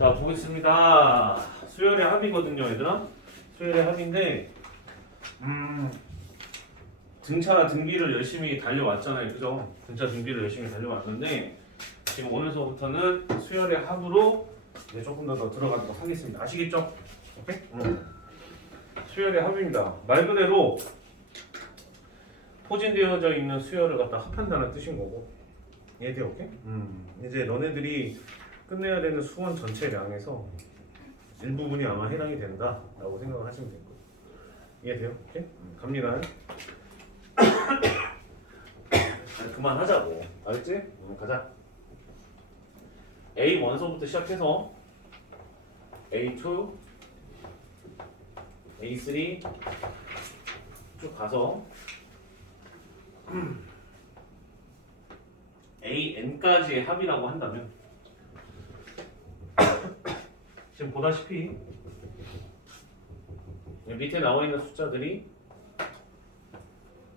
자, 보겠습니다. 수열의 합이거든요, 얘들아. 수열의 합인데, 등차 등비를 열심히 달려왔잖아요, 그죠? 등차 등비를 열심히 달려왔는데, 지금 오늘서부터는 수열의 합으로 이제 조금 더 들어가도록 하겠습니다. 아시겠죠? 오케이? 수열의 합입니다. 말 그대로 포진되어져 있는 수열을 갖다 합한다는 뜻인 거고, 이해돼, 오케이? 이제 너네들이 끝내야 되는 수원 전체량에서 일부분이 아마 해당이 된다라고 생각을 하시면 될 거예요. 이해돼요? 오케이? 갑니다. 그만하자고. 알겠지? 가자. A1서부터 시작해서 A2, A3 쭉 가서 AN까지의 합이라고 한다면 지금 보다시피 밑에 나와 있는 숫자들이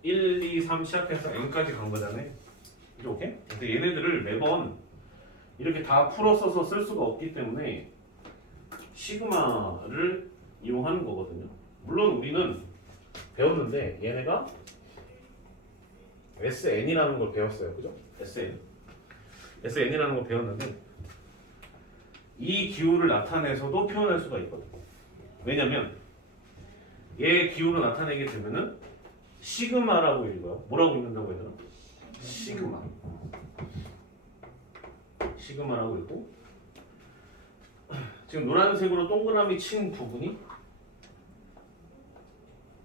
1, 2, 3 시작해서 n까지 간 거잖아요. 이제 오케이? 그래서 얘네들을 매번 이렇게 다 풀어 써서 쓸 수가 없기 때문에 시그마를 이용하는 거거든요. 물론 우리는 배웠는데 얘네가 SN이라는 걸 배웠어요. 그죠? SN이라는 걸 배웠는데 이 기호를 나타내서도 표현할 수가 있거든요. 왜냐면 얘 기호를 나타내게 되면은 시그마라고 읽어요. 뭐라고 읽는다고 해야 되나? 시그마라고 읽고, 지금 노란색으로 동그라미 친 부분이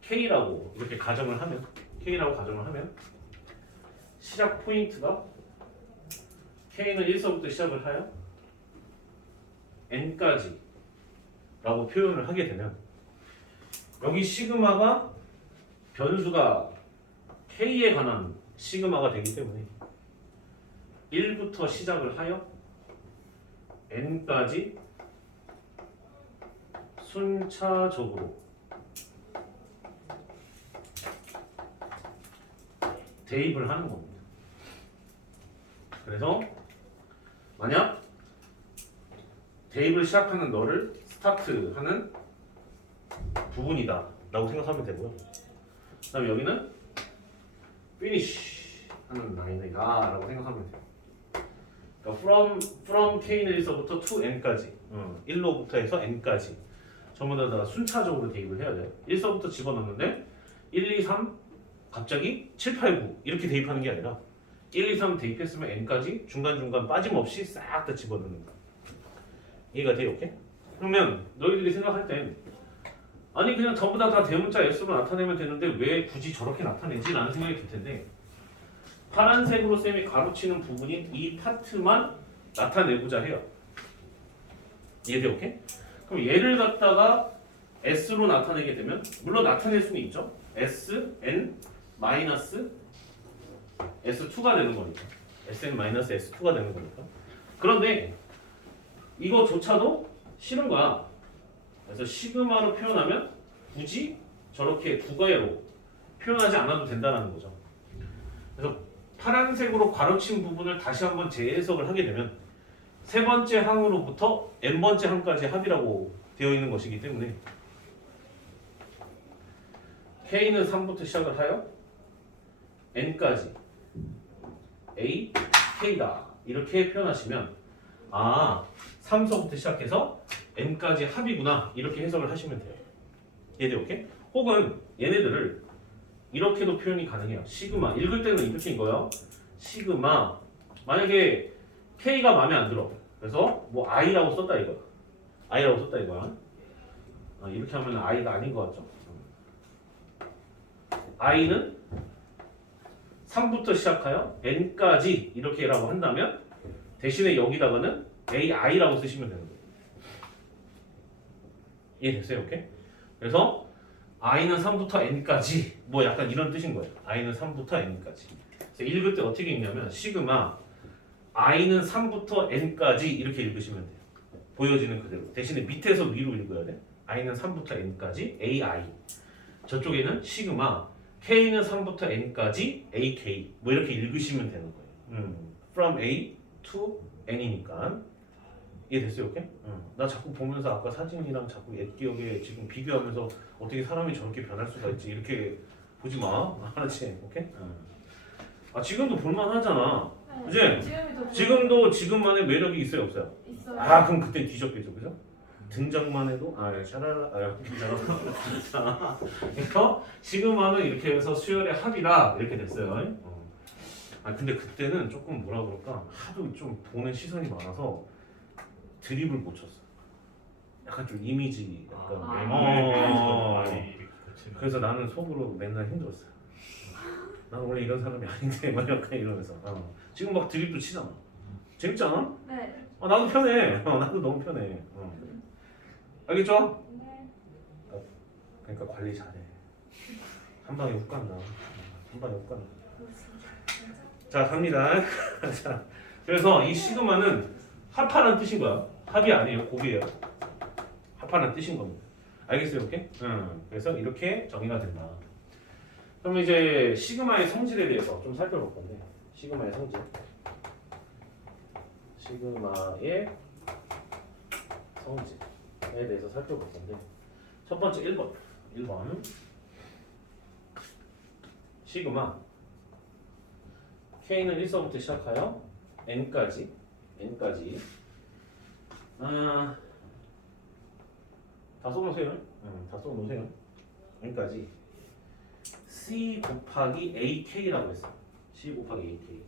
K라고 이렇게 가정을 하면, 시작 포인트가 K는 1서부터 시작을 하여 N까지 라고 표현을 하게 되면, 여기 시그마가 변수가 K에 관한 시그마가 되기 때문에 1부터 시작을 하여 N까지 순차적으로 대입을 하는 겁니다. 그래서 만약 대입을 시작하는 너를 스타트하는 부분이다 라고 생각하면 되고요. 그 다음에 여기는 finish 하는 라인이다 라고 생각하면 돼요. 그러니까 from K는 1서부터 to N까지 1로부터 해서 N까지 전부 다 순차적으로 대입을 해야 돼요. 1서부터 집어넣는데 1, 2, 3 갑자기 7, 8, 9 이렇게 대입하는 게 아니라 1, 2, 3 대입했으면 N까지 중간중간 빠짐없이 싹 다 집어넣는 거야. 이해가 돼요? 오케이? 그러면 너희들이 생각할 땐 아니 그냥 전부 다 대문자 S로 나타내면 되는데 왜 굳이 저렇게 나타내지? 라는 생각이 들 텐데, 파란색으로 쌤이 가로치는 부분인 이 파트만 나타내고자 해요. 이해돼요? 오케이? 그럼 얘를 갖다가 S로 나타내게 되면, 물론 나타낼 수는 있죠. S, N, 마이너스 S2가 되는 거니까. SN 마이너스 S2가 되는 거니까. 그런데 이거조차도 싫은 거야. 그래서 시그마로 표현하면 굳이 저렇게 두 가로 표현하지 않아도 된다는 거죠. 그래서 파란색으로 가로친 부분을 다시 한번 재해석을 하게 되면 세 번째 항으로부터 n번째 항까지 합이라고 되어 있는 것이기 때문에 K는 3부터 시작을 하여 n까지 A, K다 이렇게 표현하시면 3서부터 시작해서 n까지 합이구나 이렇게 해석을 하시면 돼요. 얘들 오케이? 혹은 얘네들을 이렇게도 표현이 가능해요. 시그마 읽을 때는 이렇게 읽어요. 시그마 만약에 K가 마음에 안 들어. 그래서 뭐 I라고 썼다 이거야. 이렇게 하면 I가 아닌 것 같죠? I는 3부터 시작하여 n까지 이렇게라고 한다면 대신에 여기다가는 AI라고 쓰시면 되는 거예요. 이해됐어요? 오케이? 그래서 I는 3부터 N까지 뭐 약간 이런 뜻인 거예요. I는 3부터 N까지. 그래서 읽을 때 어떻게 읽냐면 시그마 I는 3부터 N까지 이렇게 읽으시면 돼요. 보여지는 그대로. 대신에 밑에서 위로 읽어야 돼. I는 3부터 N까지 AI. 저쪽에는 시그마 K는 3부터 N까지 AK 뭐 이렇게 읽으시면 되는 거예요. From A to N이니까 이해됐어요, 오케이? 응. 나 자꾸 보면서 아까 사진이랑 자꾸 옛 기억에 지금 비교하면서 어떻게 사람이 저렇게 변할 수가 있지 이렇게 보지 마. 알았지? 오케이? 응. 아 지금도 볼만하잖아. 네. 그지? 지금도 지금도 지금만의 매력이 있어요, 없어요? 있어요. 아 그럼 그땐 뒤졌겠죠, 그죠? 등장만 해도 샤랄라 괜찮아. 자, 그래서 지금은 이렇게 해서 수열의 합이라 이렇게 됐어요. 아 근데 그때는 조금 뭐라 그럴까 하도 좀 보는 시선이 많아서 드립을 못 쳤어. 약간 좀 이미지 약간 그래서 나는 속으로 맨날 힘들었어. 난 원래 이런 사람이 아닌데 막 약간 이러면서 지금 막 드립도 치잖아. 재밌지 않아? 네. 나도 편해. 나도 너무 편해. 알겠죠? 네. 그러니까 관리 잘해. 한 방에 훅 간다. 한 방에 훅 간다. 자 갑니다. 자 그래서 이 시그마는 합하는 뜻인 거야. 합이 아니에요. 곱이에요. 합하는 뜻인 겁니다. 알겠어요? 오케이? 그래서 이렇게 정의가 된다. 그럼 이제 시그마의 성질에 대해서 좀 살펴볼 건데 시그마의 성질. 시그마의 성질에 대해서 살펴볼 건데 첫 번째 1번 시그마 K는 1서부터 시작하여 N까지 다 써놓으세요. 다 써놓으세요. N까지 C 곱하기 AK라고 했어. C 곱하기 AK.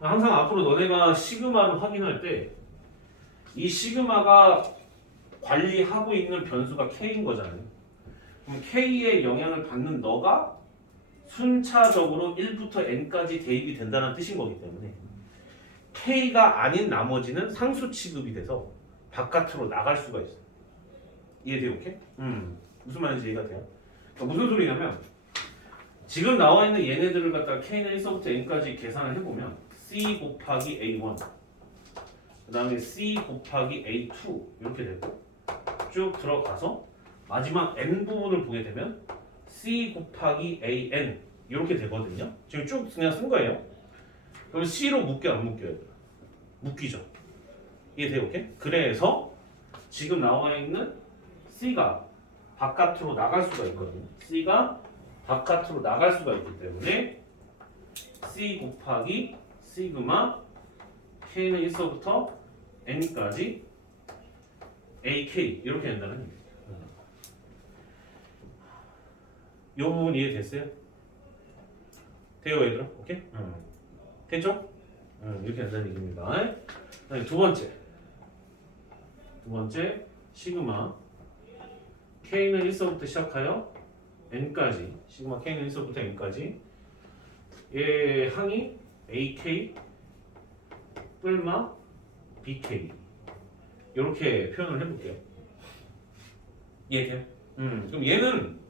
항상 앞으로 너네가 시그마를 확인할 때 이 시그마가 관리하고 있는 변수가 K인 거잖아요. 그럼 K의 영향을 받는 너가 순차적으로 1부터 N까지 대입이 된다는 뜻인 거기 때문에 K가 아닌 나머지는 상수 취급이 돼서 바깥으로 나갈 수가 있어요. 이해돼요? 오케이? 무슨 말인지 이해가 돼요? 그러니까 무슨 소리냐면 지금 나와 있는 얘네들을 갖다가 K는 1서부터 N까지 계산을 해보면 C 곱하기 A1 그 다음에 C 곱하기 A2 이렇게 되고 쭉 들어가서 마지막 N 부분을 보게 되면 C 곱하기 AN 이렇게 되거든요. 지금 쭉 그냥 쓴 거예요. 그럼 C로 묶여 안 묶여요? 묶이죠. 이해돼요? 오케이? 그래서 지금 나와 있는 C가 바깥으로 나갈 수가 있거든요. C가 바깥으로 나갈 수가 있기 때문에 C 곱하기 시그마 K는 1서부터 N까지 AK 이렇게 된다는 얘기예요. 이 부분 이해됐어요? 돼요 얘들아? 오케이? 됐죠? 이렇게 된다는 얘기입니다. 두 번째 시그마 K는 1서부터 시작하여 N까지 시그마 K는 1서부터 N까지 얘 항이 AK 뿔마 BK 이렇게 표현을 해볼게요. 이해돼요? 그럼 얘는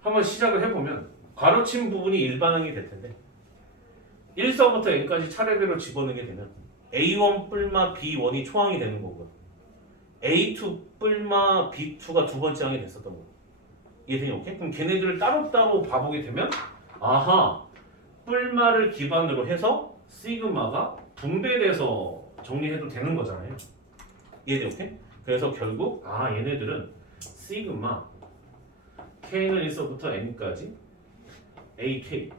한번 시작을 해보면 가로친 부분이 일반항이 될 텐데 1서부터 N까지 차례대로 집어넣게 되면 A1 뿔마 B1이 초항이 되는 거고요. A2 뿔마 B2가 두 번째 항이 됐었던 거예요. 이해되냐? 오케이? 그럼 걔네들을 따로따로 봐보게 되면 아하 뿔마를 기반으로 해서 시그마가 분배돼서 정리해도 되는 거잖아요. 이해돼? 오케이? 그래서 결국 얘네들은 시그마 K는 1서부터 N까지 AK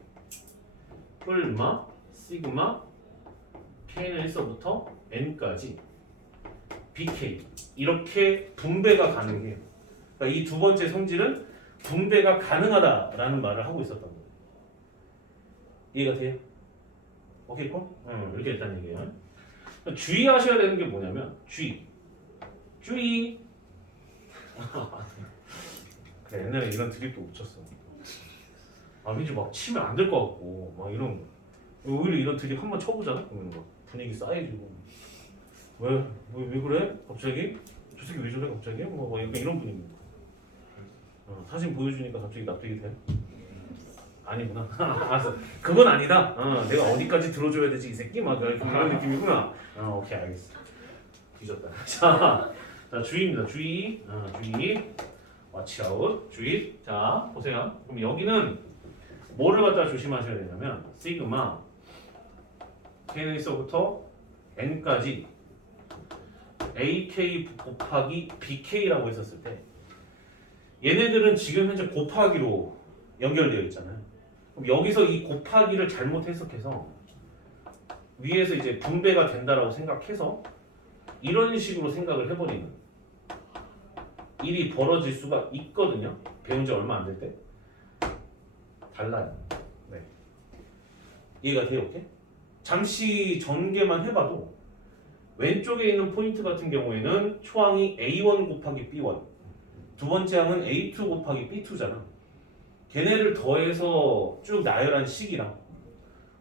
뿔마 시그마 K는 1서부터 N까지 BK 이렇게 분배가 가능해요. 그러니까 이 두 번째 성질은 분배가 가능하다라는 말을 하고 있었던 거예요. 이해가 돼요? 오케이, 콜? 이렇게 됐다는 얘기예요. 주의하셔야 되는 게 뭐냐면 주의. 그래, 옛날에 이런 드립도 못 쳤어. 왠지 막 치면 안 될 것 같고 막 이런 거. 오히려 이런 드립 한번 쳐보잖아. 그러면 막 분위기 싸해지고 왜 그래? 갑자기? 저 새끼 왜 저래 갑자기? 뭐 약간 이런 분위기입니다. 사진 보여주니까 갑자기 납득이 돼? 아니구나. 알았어. 그건 아니다. 내가 어디까지 들어줘야 되지 이 새끼? 막 이런 느낌이구나. 오케이 알겠어. 뒤졌다. 자 주의입니다. 주의. watch out. 주의. 자 보세요. 그럼 여기는 뭐를 갖다 조심하셔야 되냐면 시그마 K는 1서부터 N까지 AK 곱하기 BK라고 했었을 때 얘네들은 지금 현재 곱하기로 연결되어 있잖아요. 그럼 여기서 이 곱하기를 잘못 해석해서 위에서 이제 분배가 된다라고 생각해서 이런 식으로 생각을 해버리는 일이 벌어질 수가 있거든요. 배운 지 얼마 안 될 때. 달라요. 네. 이해가 돼요? 오케이? 잠시 전개만 해봐도 왼쪽에 있는 포인트 같은 경우에는 초항이 A1 곱하기 B1, 두 번째 항은 A2 곱하기 B2잖아. 걔네를 더해서 쭉 나열한 식이랑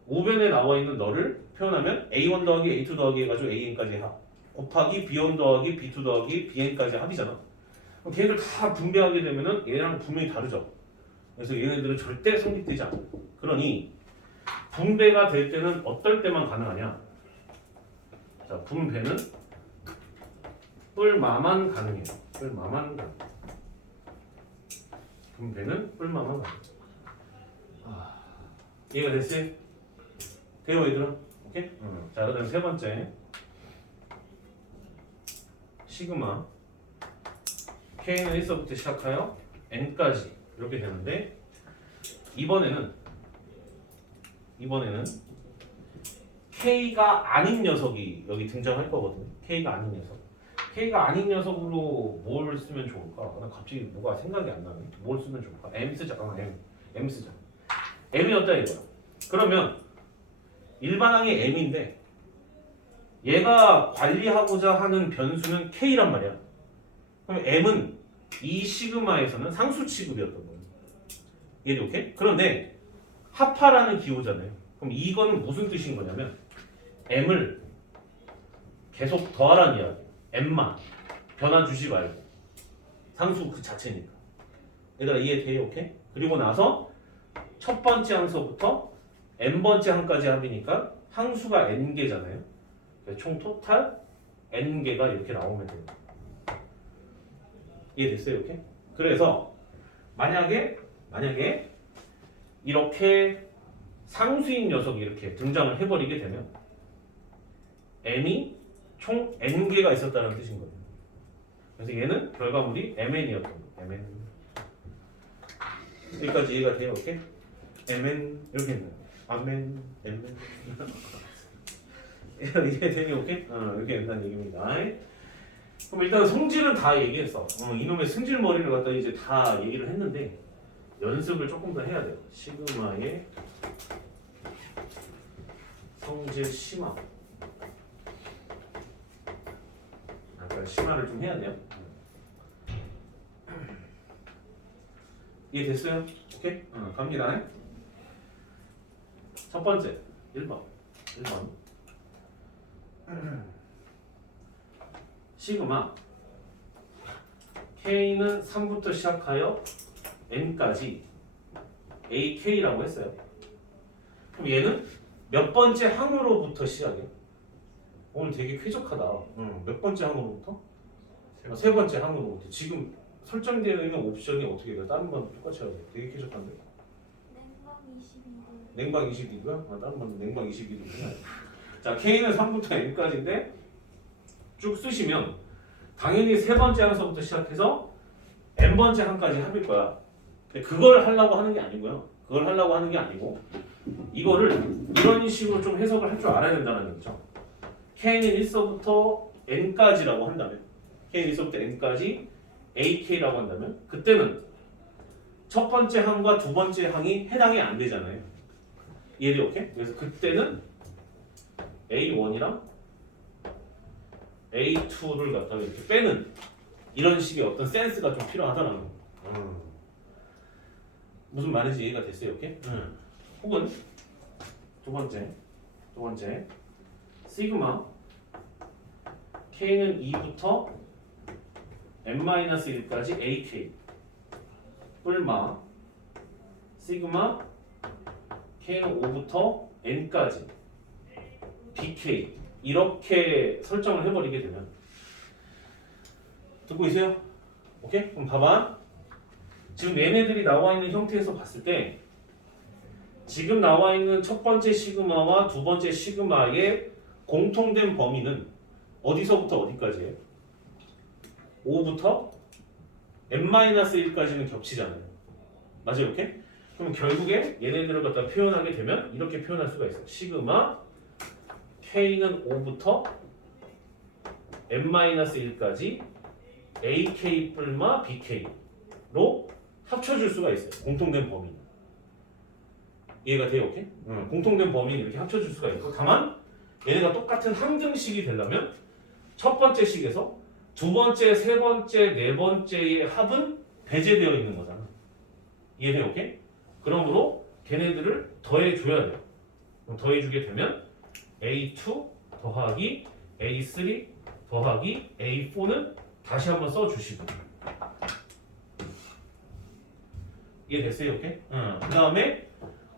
우변에 나와 있는 너를 표현하면 A1 더하기 A2 더하기 해가지고 AN까지 합 곱하기 B1 더하기 B2 더하기 BN까지 합이잖아. 그럼 걔네들 다 분배하게 되면은 얘랑 분명히 다르죠. 그래서 얘네들은 절대 성립되지 않아요. 그러니 분배가 될 때는 어떨 때만 가능하냐? 자, 분배는 뿔마만 가능해요. 뿔마만 가능. 분배는 뿔마만 가능. 이해가 됐어요? 돼요, 얘들아? 오케이? 자, 그다음 세 번째. 시그마 K는 1서부터 시작하여 N까지 이렇게 되는데 이번에는 K가 아닌 녀석이 여기 등장할 거거든요. K가 아닌 녀석. K가 아닌 녀석으로 뭘 쓰면 좋을까? 나 갑자기 뭐가 생각이 안 나네. 뭘 쓰면 좋을까? M 쓰자. M 쓰자. M이었다 이거야. 그러면 일반항의 M인데 얘가 관리하고자 하는 변수는 K란 말이야. 그럼 M은 이 시그마에서는 상수 취급이었던 거예요. 이해돼? 오케이? 그런데 합하라는 기호잖아요. 그럼 이거는 무슨 뜻인 거냐면 M을 계속 더하라는 이야기. M만 변화 주지 말고 상수 그 자체니까. 얘들아 이해돼요? 오케이? 그리고 나서 첫 번째 항서부터 n번째 항까지 합이니까 항수가 n개잖아요. 총 토탈 n개가 이렇게 나오면 돼요. 이해됐어요? 이렇게? 그래서 만약에 이렇게 상수인 녀석이 이렇게 등장을 해버리게 되면 n이 총 n개가 있었다는 뜻인 거예요. 그래서 얘는 결과물이 mn이었던 거예요. mn. 여기까지 이해가 돼요? 이렇게? mn 이렇게 있는 거예요. 아멘, mn. 이해되니? 오케이? 이렇게 된다는 얘기입니다. 그럼 일단 성질은 다 얘기했어. 이놈의 승질머리를 갖다 이제 다 얘기를 했는데 연습을 조금 더 해야 돼요. 시그마의 성질 심화. 아까 심화를 좀 해야 돼요. 이해됐어요? 오케이? 갑니다. 첫 번째 1번 시그마 K는 3부터 시작하여 N까지 AK라고 했어요. 그럼 얘는 몇 번째 항으로부터 시작해? 오늘 되게 쾌적하다. 몇 번째 항으로부터? 세 번째 항으로부터. 지금 설정되어 있는 옵션이 어떻게 해요? 다른 건 똑같이 하죠. 되게 쾌적한데? 냉방 22도야? 다른 건 냉방 22도구나. 자, K는 3부터 N까지인데 쭉 쓰시면 당연히 세 번째 항서부터 시작해서 N번째 항까지 합일 거야. 근데 그걸 하려고 하는 게 아니고요. 그걸 하려고 하는 게 아니고 이거를 이런 식으로 좀 해석을 할 줄 알아야 된다는 얘기죠. K는 1서부터 N까지라고 한다면 K는 1서부터 N까지 AK라고 한다면 그때는 첫 번째 항과 두 번째 항이 해당이 안 되잖아요. 이해돼요? 오케이? 그래서 그때는 A1이랑 A2를 갖다가 이렇게 빼는 이런 식의 어떤 센스가 좀 필요하다는 거. 무슨 말인지 이해가 됐어요? 오케이? 혹은 두 번째 시그마 K는 2부터 n-1까지 AK 뿔마 시그마 K는 5부터 N까지 BK 이렇게 설정을 해버리게 되면 듣고 있어요? 오케이? 그럼 봐봐. 지금 얘네들이 나와 있는 형태에서 봤을 때 지금 나와 있는 첫 번째 시그마와 두 번째 시그마의 공통된 범위는 어디서부터 어디까지예요? 5부터 n-1까지는 겹치잖아요. 맞아요, 이렇게? 그럼 결국에 얘네들을 갖다 표현하게 되면 이렇게 표현할 수가 있어요. 시그마 k는 5부터 n-1까지 ak 뿔마 bk로 합쳐줄 수가 있어요. 공통된 범위. 이해가 돼요, 오케이? 공통된 범위는 이렇게 합쳐줄 수가 있고, 다만 얘네가 똑같은 항등식이 되려면 첫 번째 식에서 두 번째, 세 번째, 네 번째의 합은 배제되어 있는 거잖아. 이해돼요, 오케이? 그러므로 걔네들을 더해줘야 돼요. 그럼 더해주게 되면 A2 더하기 A3 더하기 A4는 다시 한번 써주시고. 이해됐어요, 오케이? 그 다음에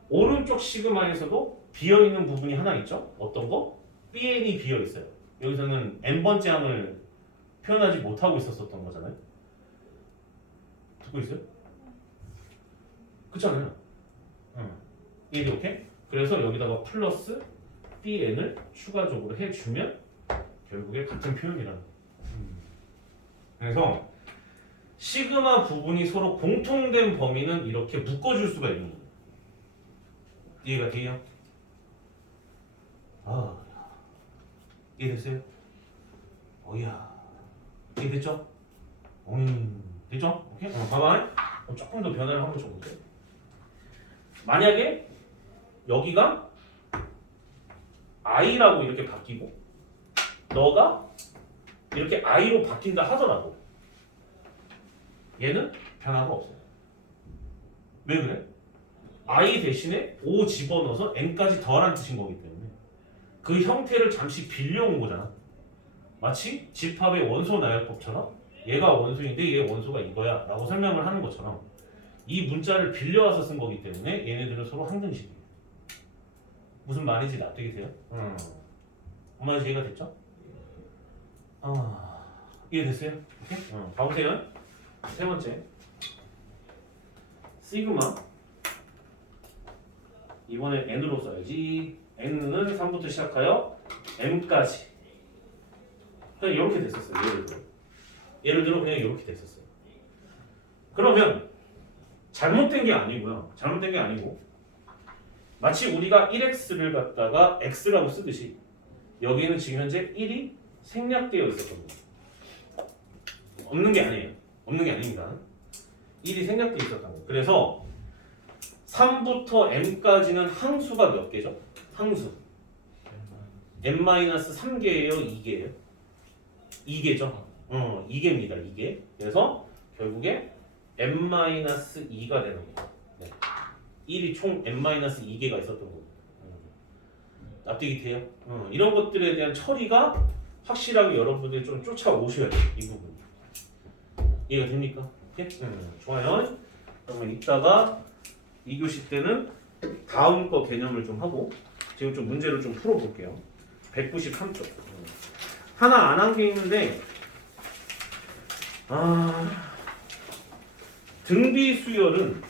오른쪽 시그마에서도 비어있는 부분이 하나 있죠? 어떤 거? BN이 비어있어요. 여기서는 n번째 항을 표현하지 못하고 있었던 거잖아요. 듣고 있어요? 그렇잖아요. 이게 오케이? 그래서 여기다가 플러스 bn을 추가적으로 해주면 결국에 같은 표현이라는 거예요. 그래서 시그마 부분이 서로 공통된 범위는 이렇게 묶어줄 수가 있는 거예요. 이해가 돼요? 이해됐어요? 어이야. 이해됐죠? 됐죠? 오케이? 봐봐. 조금 더 변화를 한번 줘볼게요. 만약에 여기가 i라고 이렇게 바뀌고 너가 이렇게 i로 바뀐다 하더라도 얘는 변화가 없어요. 왜 그래? i 대신에 5 집어넣어서 n까지 더하라는 뜻인 거기 때문에 그 형태를 잠시 빌려온 거잖아. 마치 집합의 원소 나열법처럼 얘가 원소인데 얘 원소가 이거야 라고 설명을 하는 것처럼 이 문자를 빌려와서 쓴 거기 때문에 얘네들은 서로 항등식이에요. 무슨 말인지 납득이 돼요? 엄마 이해가 됐죠? 이해됐어요? 오케이? 가보세요. 세 번째 시그마 이번에 n으로 써야지. n은 3부터 시작하여 m까지 그냥 이렇게 됐었어요. 예를 들어 그냥 이렇게 됐었어요. 그러면 잘못된 게 아니고요. 잘못된 게 아니고 마치 우리가 1x를 갖다가 x라고 쓰듯이 여기는 지금 현재 1이 생략되어 있었거든요. 없는 게 아니에요. 없는 게 아닙니다. 1이 생략되어 있었던 거예요. 그래서 3부터 m까지는 항수가 몇 개죠? 항수 n-3개예요? 2개예요? 2개죠? 2개입니다. 2개. 그래서 결국에 n-2가 되는 거예요. 네. 1이 총 n-2개가 있었던 거예요. 납득이 돼요? 이런 것들에 대한 처리가 확실하게 여러분들이 좀 쫓아오셔야 돼요. 이 부분. 이해가 됩니까? 오케이? 좋아요. 그러면 이따가 2교시 때는 다음 거 개념을 좀 하고 지금 좀 문제를 좀 풀어볼게요. 193쪽. 하나 안 한 게 있는데 등비수열은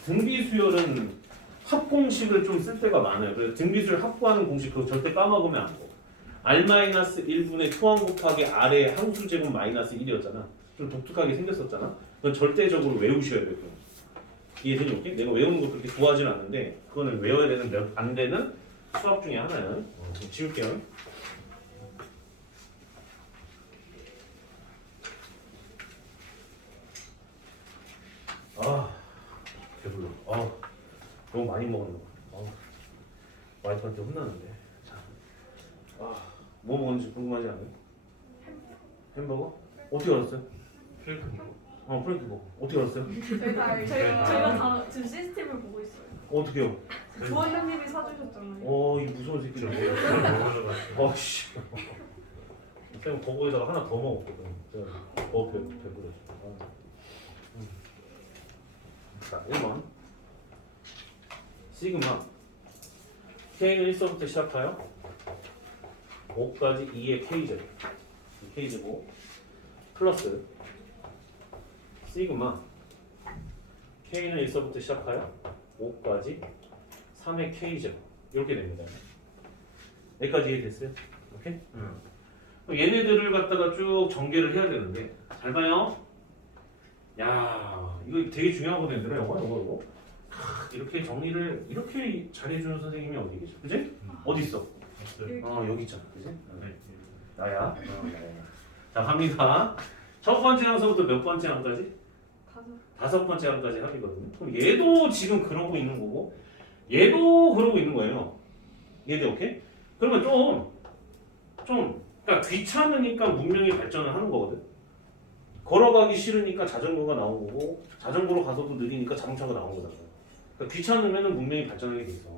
합공식을 좀 쓸 때가 많아요. 그래서 등비수열 합구하는 공식 그거 절대 까먹으면 안 돼. R-1분의 투항 곱하기 R의 항수제곱 마이너스 1이었잖아. 좀 독특하게 생겼었잖아. 그건 절대적으로 외우셔야 돼요. 이해되니? 오케이? 내가 외우는 거 그렇게 좋아하진 않는데 그거는 외워야 되는 안 되는 수학 중에 하나야. 좀 지울게요. 배불러. 너무 많이 먹었나 봐. 와이프한테 혼나는데. 자, 뭐 먹었는지 궁금하지 않아요? 햄버거? 어떻게 알았어요? 프랭크버거. 어떻게 알았어요? 저희가 다 지금 시스템을 보고 있어요. 어떻게요? 부원장님이 사주셨잖아요. 이 무서운 새끼들. 씨. 쌤 버거에다가 하나 더 먹었거든. 배불러져. 자, 1번. 시그마 K는 1서부터 시작하여 5까지 2의 K제곱 K제곱 플러스 시그마 K는 1서부터 시작하여 5까지 3의 K제곱 이렇게 됩니다. 여기까지 이해됐어요? 오케이? 얘네들을 갖다가 쭉 전개를 해야 되는데 잘 봐요. 야, 이거 되게 중요한 거거든요. 이거. 이렇게 정리를 이렇게 잘해주는 선생님이 어디 계셔? 그지? 어디 있어? 여기 있잖아. 그지? 나야. 자, 갑니다. 첫 번째 항서부터 몇 번째 항까지? 다섯 번째 항까지 합이거든요. 그럼 얘도 지금 그러고 있는 거고, 얘도 그러고 있는 거예요. 얘도 오케이? 그러면 그러니까 귀찮으니까 문명이 발전을 하는 거거든. 걸어가기 싫으니까 자전거가 나온 거고, 자전거로 가서도 느리니까 자동차가 나온 거잖아. 그러니까 귀찮으면 문명이 발전하게 돼 있어.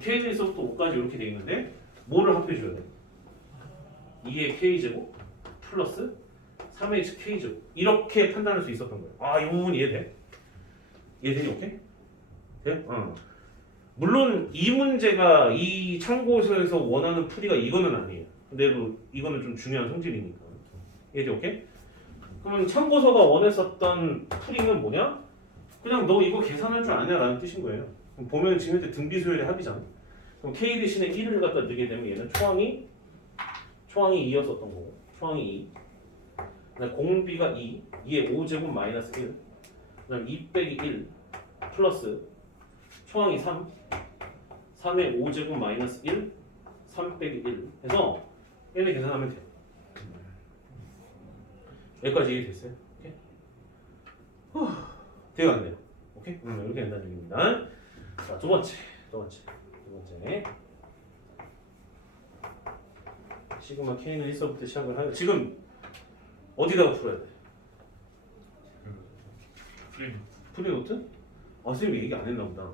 K제부터 5까지 이렇게 돼 있는데, 뭐를 합해줘야 돼? 2의 K제곱 플러스 3의 K제곱. 이렇게 판단할 수 있었던 거예요. 아, 이 부분 이해돼? 이해되니? 오케이? 돼? 물론 이 문제가 이 참고서에서 원하는 풀이가 이거는 아니에요. 근데 이거는 좀 중요한 성질이니까. 이해돼? 오케이? 그러면 참고서가 원했었던 풀이는 뭐냐? 그냥 너 이거 계산할 줄 아냐? 라는 뜻인 거예요. 그럼 보면 지금 현재 등비수열의 합이잖아. 그럼 K 대신에 1을 갖다 넣게 되면 얘는 초항이 2였었던 거고, 초항이 2. 그다음 공비가 2, 2의 5제곱 마이너스 1. 그다음 2 빼기 1 플러스 초항이 3, 3의 5제곱 마이너스 1, 3 빼기 1 해서 얘네 계산하면 돼요. 여기까지 이해됐어요? 오케이? 돼요 안 돼요? 오케이? 이렇게 된다는 얘기입니다. 자, 두 번째. 시그마 K는 1서부터 시작을 하여 지금 어디다가 풀어야 돼? 프리노트? 선생님이 얘기 안 했나 보다.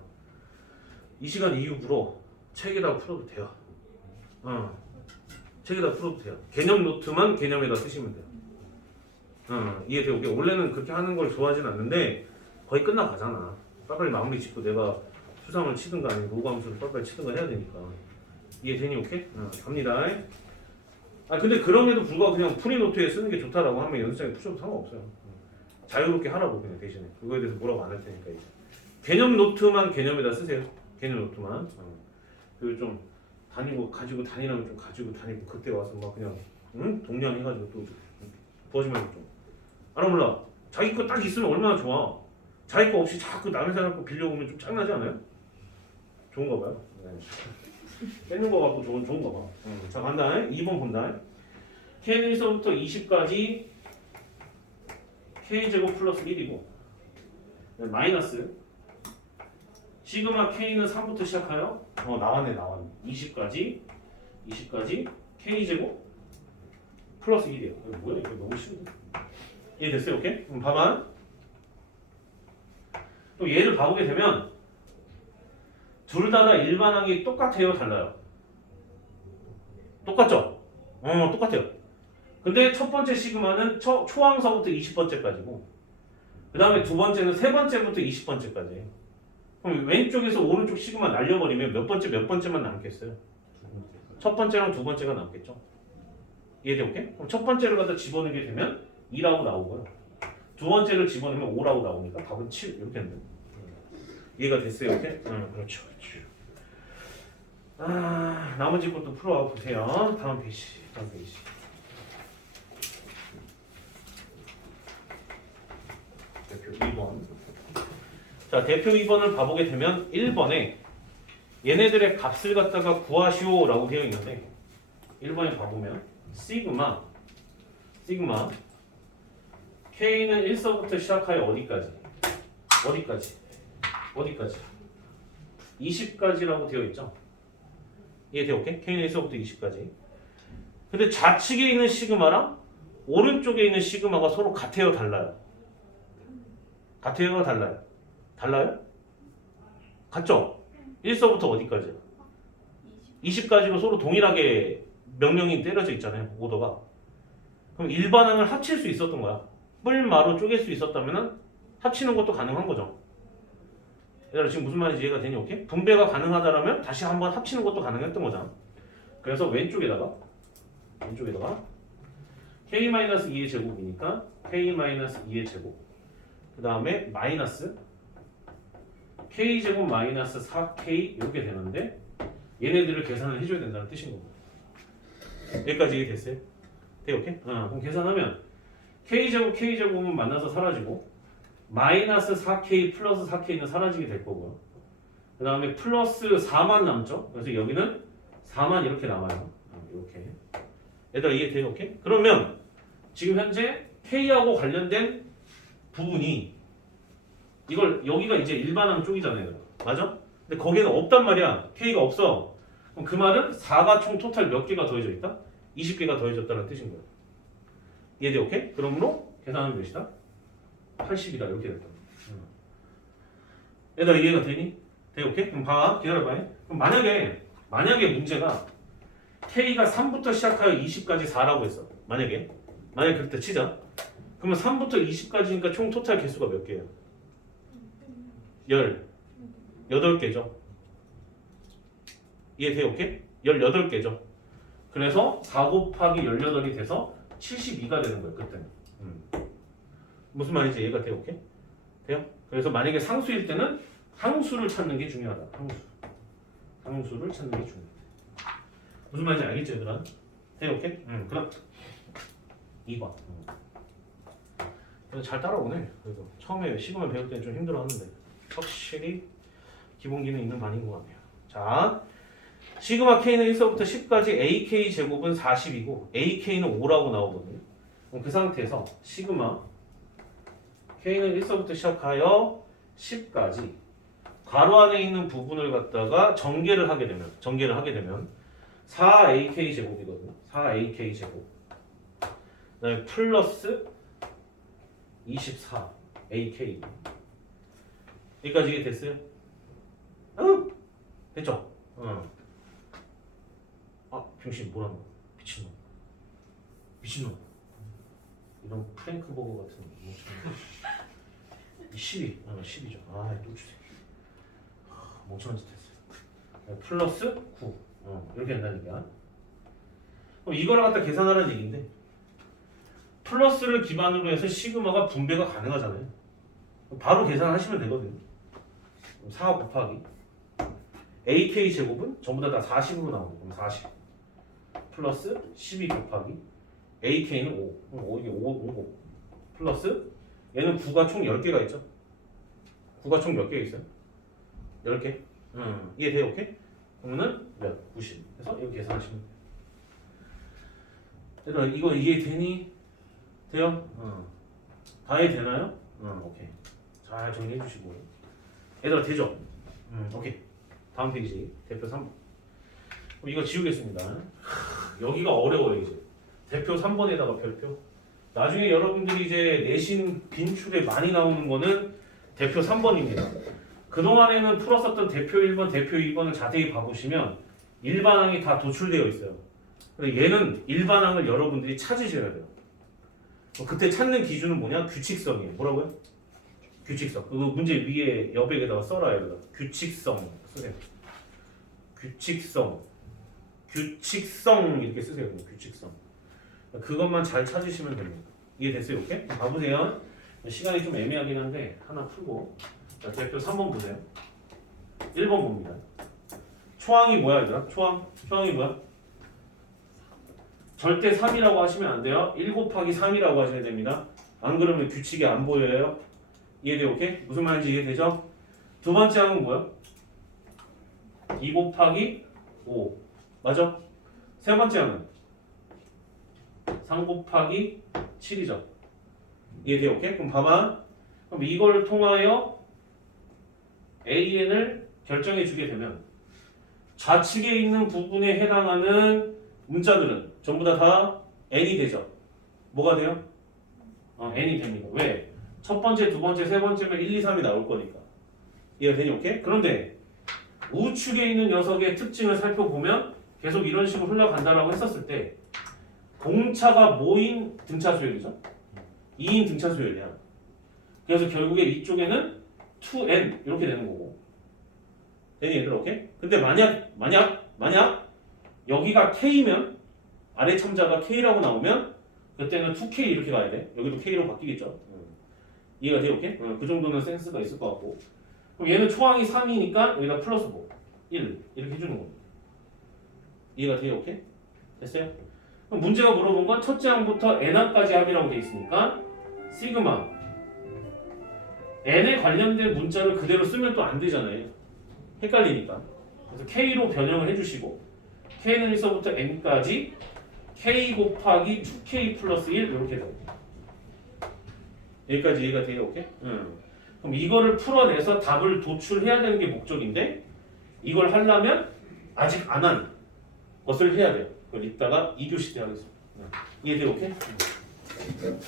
이 시간 이후로 책에다가 풀어도 돼요. 책에다 풀어도 돼요. 개념 노트만 개념에다 쓰시면 돼요. 이해돼요? 원래는 그렇게 하는 걸 좋아하진 않는데 거의 끝나가잖아. 빨리빨리 마무리 짓고 내가 수상을 치든가 아니면 로그함수를 빨리빨리 치든가 해야 되니까. 이해되니? 오케이? 갑니다. 근데 그럼에도 불구하고 그냥 프리노트에 쓰는 게 좋다라고 하면 연습장에 푸셔도 상관없어요. 자유롭게 하라고 그냥 대신에. 그거에 대해서 뭐라고 안 할 테니까 이제. 개념 노트만 개념에다 쓰세요. 개념 노트만. 그리고 좀 가지고 다니라면 좀 가지고 다니고 그때 와서 막 그냥 동냥해가지고 또 도와주면 좀. 몰라. 자기 거 딱 있으면 얼마나 좋아. 자기 거 없이 자꾸 남의 사람 거 빌려오면 좀 짱나지 않아요? 좋은가 봐요. 네. 뺏는 거 갖고 좋은가 봐. 자, 간다. 2번 본다. K는 1서부터 20까지 K제곱 플러스 1이고 마이너스 시그마 K는 3부터 시작하여 나왔네. 20까지 K제곱 플러스 1이에요. 뭐야 이거 너무 쉬운데. 이해됐어요? 오케이? 그럼 봐봐. 또 얘를 봐보게 되면 둘 다 일반항이 똑같아요? 달라요? 똑같죠? 똑같아요. 근데 첫 번째 시그마는 초항서부터 20번째까지고 그 다음에 두 번째는 세 번째부터 20번째까지. 그럼 왼쪽에서 오른쪽 시그마 날려버리면 몇 번째만 남겠어요? 첫 번째랑 두 번째가 남겠죠? 이해돼? 오케이? 그럼 첫 번째를 갖다 집어넣게 되면 2라고 나오고요. 두 번째를 집어넣으면 5라고 나오니까 답은 7 이렇게 된다. 이해가 됐어요? 오케이? 그렇죠. 나머지 것도 풀어와 보세요. 다음 페이지. 대표 2번. 자, 대표 2번을 봐보게 되면 1번에 얘네들의 값을 갖다가 구하시오라고 되어 있는데 1번에 봐보면 시그마 K는 1서부터 시작하여 어디까지? 20까지라고 되어 있죠? 이해돼요? 오케이? K는 1서부터 20까지. 근데 좌측에 있는 시그마랑 오른쪽에 있는 시그마가 서로 같아요? 달라요? 달라요? 같죠? 1서부터 어디까지? 20까지로 서로 동일하게 명령이 때려져 있잖아요. 오더가. 그럼 일반항을 합칠 수 있었던 거야. 뿔마로 쪼갤 수 있었다면 합치는 것도 가능한 거죠. 얘들아 지금 무슨 말인지 이해가 되니? 오케이? 분배가 가능하다면 다시 한번 합치는 것도 가능했던 거잖아. 그래서 왼쪽에다가 K-2의 제곱이니까 K-2의 제곱 그 다음에 마이너스 K제곱 마이너스 4K 이렇게 되는데 얘네들을 계산을 해줘야 된다는 뜻인 겁니다. 여기까지 이해됐어요? 돼? 오케이? 그럼 계산하면 k제곱은 만나서 사라지고 마이너스 4k 플러스 4k는 사라지게 될 거고요. 그 다음에 플러스 4만 남죠. 그래서 여기는 4만 이렇게 남아요. 이렇게. 얘들아 이해돼요? 오케이? 그러면 지금 현재 k하고 관련된 부분이 이걸 여기가 이제 일반항 쪽이잖아요. 얘들아. 맞아? 근데 거기에는 없단 말이야. k가 없어. 그럼 그 말은 4가 총 토탈 몇 개가 더해져 있다? 20개가 더해졌다는 뜻인 거야. 이해돼? 오케이? 그러므로 계산하면 몇이다? 80이다 이렇게 될 거야. 얘들아 이해가 되니? 돼? 오케이? 그럼 봐. 기다려봐. 그럼 만약에 문제가 k가 3부터 시작하여 20까지 4라고 했어. 만약에 그렇게 치자. 그러면 3부터 20까지니까 총 토탈 개수가 몇 개예요? 18개죠. 이해돼? 오케이? 18개죠. 그래서 4 곱하기 18이 돼서 72가 되는 거예요. 그때는. 무슨 말인지 이해가 돼요? 오케이? 돼요? 그래서 만약에 상수일 때는 항수를 찾는 게 중요하다. 항수를 찾는 게 중요하다. 무슨 말인지 알겠죠, 얘들아? 돼요? 오케이? 그럼 2번. 잘 따라오네. 그래도 처음에 시그마 배울 때는 좀 힘들어하는데 확실히 기본기는 있는 반인 것 같네요. 자, 시그마 k는 1서부터 10까지 ak 제곱은 40이고 ak는 5라고 나오거든요. 그럼 그 상태에서 시그마 k는 1서부터 시작하여 10까지 괄호 안에 있는 부분을 갖다가 전개를 하게 되면 4ak 제곱이거든요. 4ak 제곱. 그다음에 플러스 24 ak. 여기까지 이게 됐어요? 응? 됐죠? 아, 병신 뭐라는 거야? 미친놈. 이런 프랭크버거 같은 이 12죠. 아, 또 주세요. 멍청한 짓 했어요. 플러스 9. 이렇게 된다니까. 그럼 이거를 갖다 계산하라는 얘기인데 플러스를 기반으로 해서 시그마가 분배가 가능하잖아요. 바로 계산하시면 되거든요. 4 곱하기 AK 제곱은 전부 다 40으로 나오고 그럼 40 플러스 12 곱하기 AK는 5 그럼 5 이게 5 플러스 얘는 9가 총 10개가 있죠. 9가 총 몇 개 있어요? 10개. 이해돼요? 오케이? 그러면은 몇? 90. 그래서 이거 계산하시면 돼요. 얘들아 이거 이해되니? 돼요? 다 이해되나요? 오케이. 잘 정리해 주시고. 얘들아 되죠? 오케이. 다음 페이지 대표 3번. 그럼 이거 지우겠습니다. 여기가 어려워요 이제. 대표 3번에다가 별표. 나중에 여러분들이 이제 내신 빈출에 많이 나오는 거는 대표 3번입니다. 그동안에는 풀었었던 대표 1번, 대표 2번을 자세히 봐보시면 일반항이 다 도출되어 있어요. 근데 얘는 일반항을 여러분들이 찾으셔야 돼요. 그때 찾는 기준은 뭐냐? 규칙성이에요. 뭐라고요? 규칙성. 그 문제 위에 여백에다가 써라. 여기다. 규칙성 쓰세요. 규칙성 이렇게 쓰세요. 규칙성. 그것만 잘 찾으시면 됩니다. 이해됐어요? 오케이? 봐보세요. 시간이 좀 애매하긴 한데 하나 풀고. 자, 대표 3번 보세요. 1번 봅니다. 초항이 뭐야, 얘들아? 초항이 뭐야? 절대 3이라고 하시면 안 돼요. 1 곱하기 3이라고 하셔야 됩니다. 안 그러면 규칙이 안 보여요. 이해돼요? 오케이? 무슨 말인지 이해되죠? 두 번째 항은 뭐야? 2 곱하기 5. 맞아? 세 번째 항은 3 곱하기 7이죠. 이해돼요? 오케이? 그럼 봐봐. 그럼 이걸 통하여 AN을 결정해 주게 되면 좌측에 있는 부분에 해당하는 문자들은 전부 다 N이 되죠. 뭐가 돼요? N이 됩니다. 왜? 첫 번째, 두 번째, 세 번째면 1, 2, 3이 나올 거니까. 이해가 되니? 오케이? 그런데 우측에 있는 녀석의 특징을 살펴보면 계속 이런 식으로 흘러간다라고 했었을 때 공차가 뭐인 등차 수열이죠? 2인 등차 수열이야. 그래서 결국에 이쪽에는 2n 이렇게 되는 거고. 되니 얘들아? 오케이? 근데 만약 여기가 k면 아래 첨자가 k라고 나오면 그때는 2k 이렇게 가야 돼. 여기도 k로 바뀌겠죠. 이해가 돼요? 오케이? 그 정도는 센스가 있을 것 같고. 그럼 얘는 초항이 3이니까 여기다 플러스 5, 1 이렇게 해주는 겁니다. 이해가 돼요? 오케이? 됐어요? 그럼 문제가 물어본 건 첫째 항부터 n항까지 합이라고 돼 있으니까 시그마 n에 관련된 문자를 그대로 쓰면 또 안 되잖아요. 헷갈리니까. 그래서 k로 변형을 해주시고 k는 1서부터 n까지 k 곱하기 2k 플러스 1 이렇게 됩니다. 여기까지 이해가 돼요? 오케이? 그럼 이거를 풀어내서 답을 도출해야 되는 게 목적인데 이걸 하려면 아직 안 한 것을 해야 돼요. 그걸 이따가 2교시 때 하겠습니다. 이해돼요? 오케이? 그리고